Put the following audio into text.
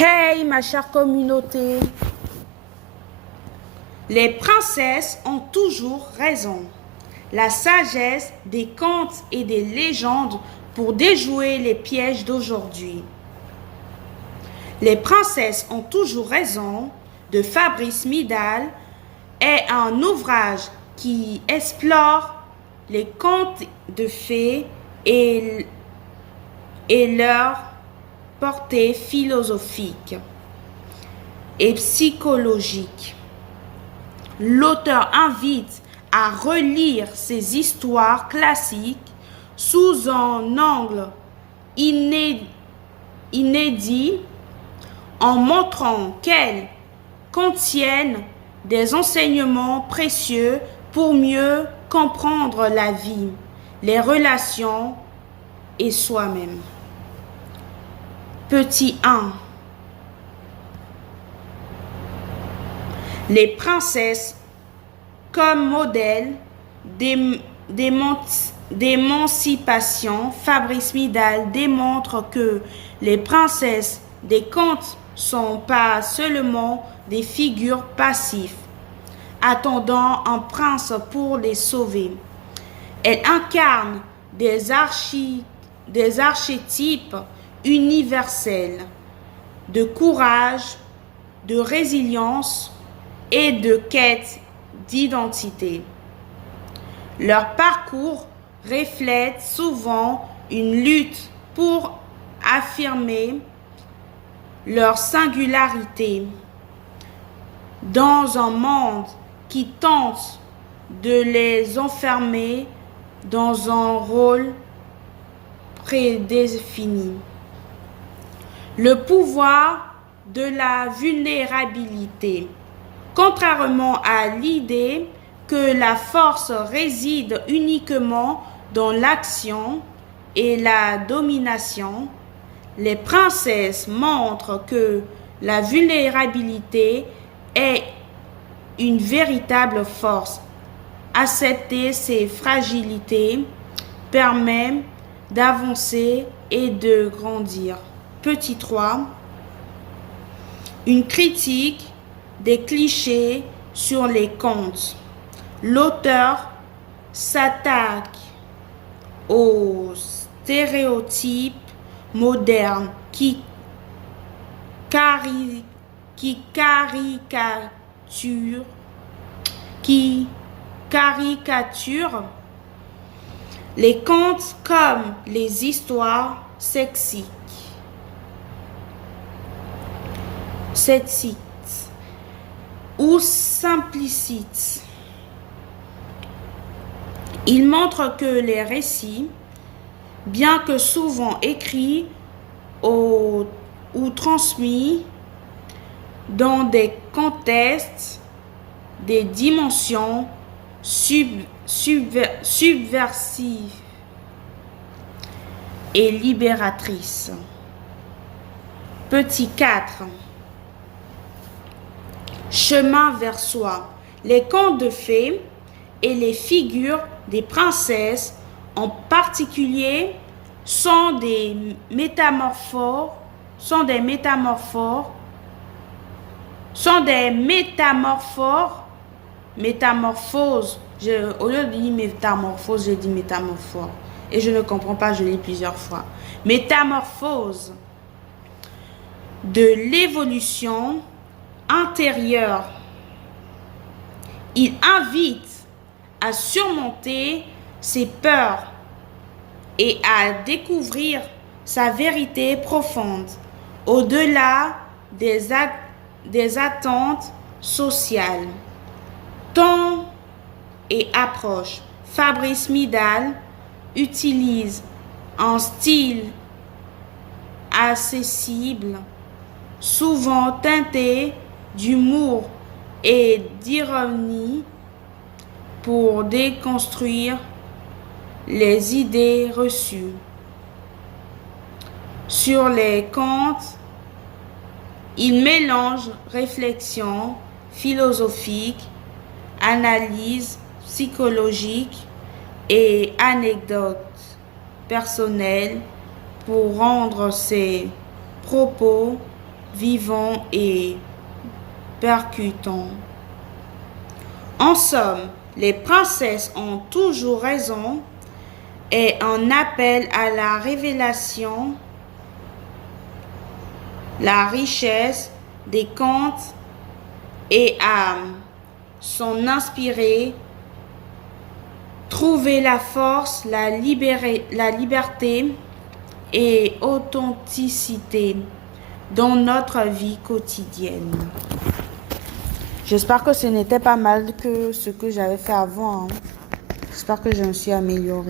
Hey ma chère communauté, les princesses ont toujours raison. La sagesse des contes et des légendes pour déjouer les pièges d'aujourd'hui. Les princesses ont toujours raison de Fabrice Midal est un ouvrage qui explore les contes de fées et leur portée philosophique et psychologique. L'auteur invite à relire ces histoires classiques sous un angle inédit en montrant qu'elles contiennent des enseignements précieux pour mieux comprendre la vie, les relations et soi-même. Petit 1. Les princesses comme modèle d'émancipation. Fabrice Midal démontre que les princesses des contes sont pas seulement des figures passives, attendant un prince pour les sauver. Elles incarnent des archétypes universels de courage, de résilience et de quête d'identité. Leur parcours reflète souvent une lutte pour affirmer leur singularité dans un monde qui tente de les enfermer dans un rôle prédéfini. Le pouvoir de la vulnérabilité. Contrairement à l'idée que la force réside uniquement dans l'action et la domination, les princesses montrent que la vulnérabilité est une véritable force. Accepter ses fragilités permet d'avancer et de grandir. Petit 3. Une critique des clichés sur les contes. L'auteur s'attaque aux stéréotypes modernes qui caricaturent les contes comme les histoires sexiques ou simplicites. Il montre que les récits, bien que souvent écrits ou transmis dans des contextes, des dimensions subversives et libératrices. Petit 4. Chemin vers soi. Les contes de fées et les figures des princesses en particulier sont des métamorphoses, au lieu de dire métamorphose, je dis métamorphose. Et je ne comprends pas, je lis plusieurs fois. Métamorphose de l'évolution intérieure. Il invite à surmonter ses peurs et à découvrir sa vérité profonde, au-delà des attentes sociales. Ton et approche. Fabrice Midal utilise un style accessible, souvent teinté d'humour et d'ironie pour déconstruire les idées reçues sur les contes. Il mélange réflexion philosophique, analyse psychologique et anecdotes personnelles pour rendre ses propos vivant et percutant. En somme, les princesses ont toujours raison et en appel à la révélation, la richesse des contes et à s'en inspirer, trouver la force, la liberté et authenticité dans notre vie quotidienne. J'espère que ce n'était pas mal que ce que j'avais fait avant. J'espère que je me suis améliorée.